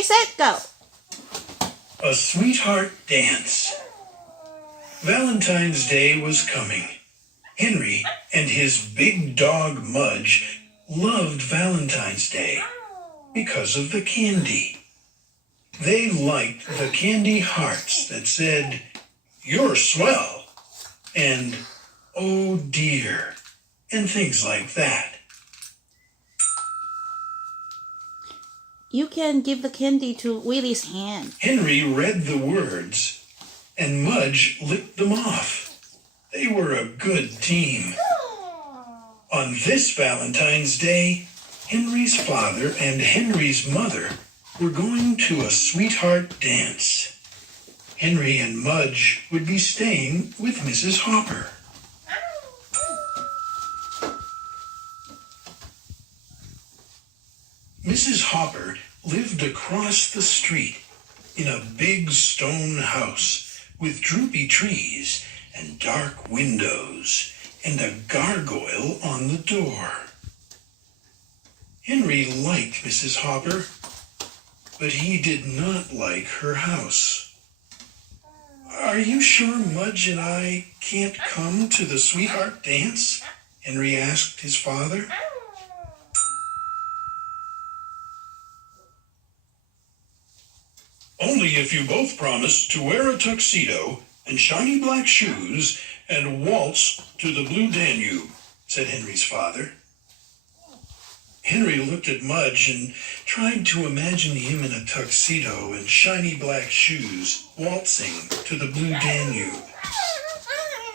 Set, go. A sweetheart dance. Valentine's Day was coming. Henry and his big dog Mudge loved Valentine's Day because of the candy. They liked the candy hearts that said, "You're swell," and "Oh dear," and things like that. You can give the candy to Willie's hand. Henry read the words, and Mudge licked them off. They were a good team. On this Valentine's Day, Henry's father and Henry's mother were going to a sweetheart dance. Henry and Mudge would be staying with Mrs. Hopper. Mrs. Hopper lived across the street in a big stone house with droopy trees and dark windows and a gargoyle on the door. Henry liked Mrs. Hopper, but he did not like her house. "Are you sure Mudge and I can't come to the sweetheart dance?" Henry asked his father. "Only if you both promise to wear a tuxedo and shiny black shoes and waltz to the Blue Danube," said Henry's father. Henry looked at Mudge and tried to imagine him in a tuxedo and shiny black shoes waltzing to the Blue Danube.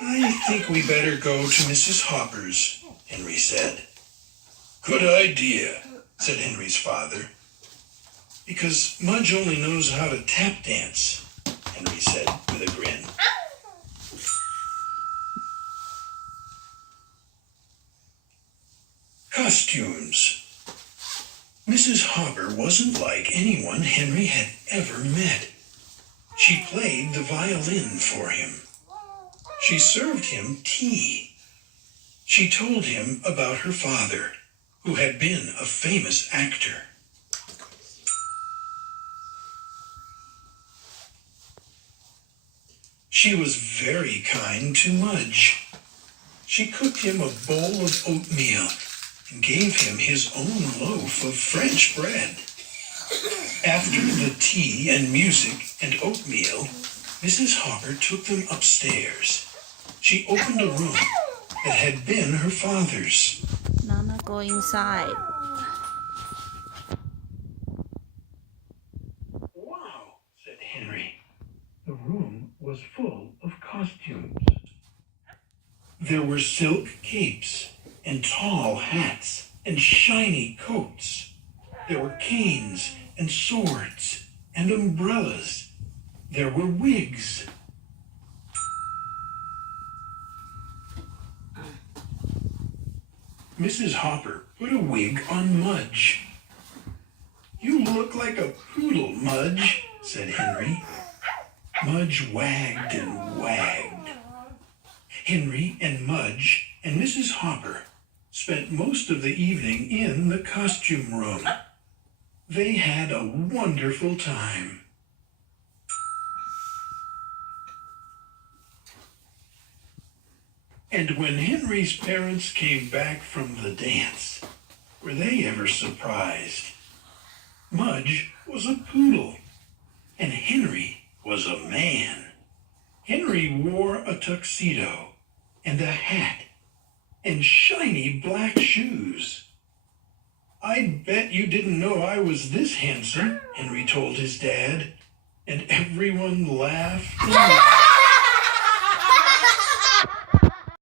"I think we better go to Mrs. Hopper's," Henry said. "Good idea," said Henry's father. "Because Mudge only knows how to tap dance," Henry said with a grin. Costumes. Mrs. Hopper wasn't like anyone Henry had ever met. She played the violin for him. She served him tea. She told him about her father, who had been a famous actor. She was very kind to Mudge. She cooked him a bowl of oatmeal and gave him his own loaf of French bread. After the tea and music and oatmeal, Mrs. Hopper took them upstairs. She opened a room that had been her father's. Nana, go inside. "Wow," said Henry. The room was full of costumes. There were silk capes and tall hats and shiny coats. There were canes and swords and umbrellas. There were wigs. Mrs. Hopper put a wig on Mudge. "You look like a poodle, Mudge," said Henry. Mudge wagged and wagged. Henry and Mudge and Mrs. Hopper spent most of the evening in the costume room. They had a wonderful time. And when Henry's parents came back from the dance, were they ever surprised? Mudge was a poodle, and Henry was a man. Henry wore a tuxedo and a hat and shiny black shoes. "I bet you didn't know I was this handsome," Henry told his dad, and everyone laughed.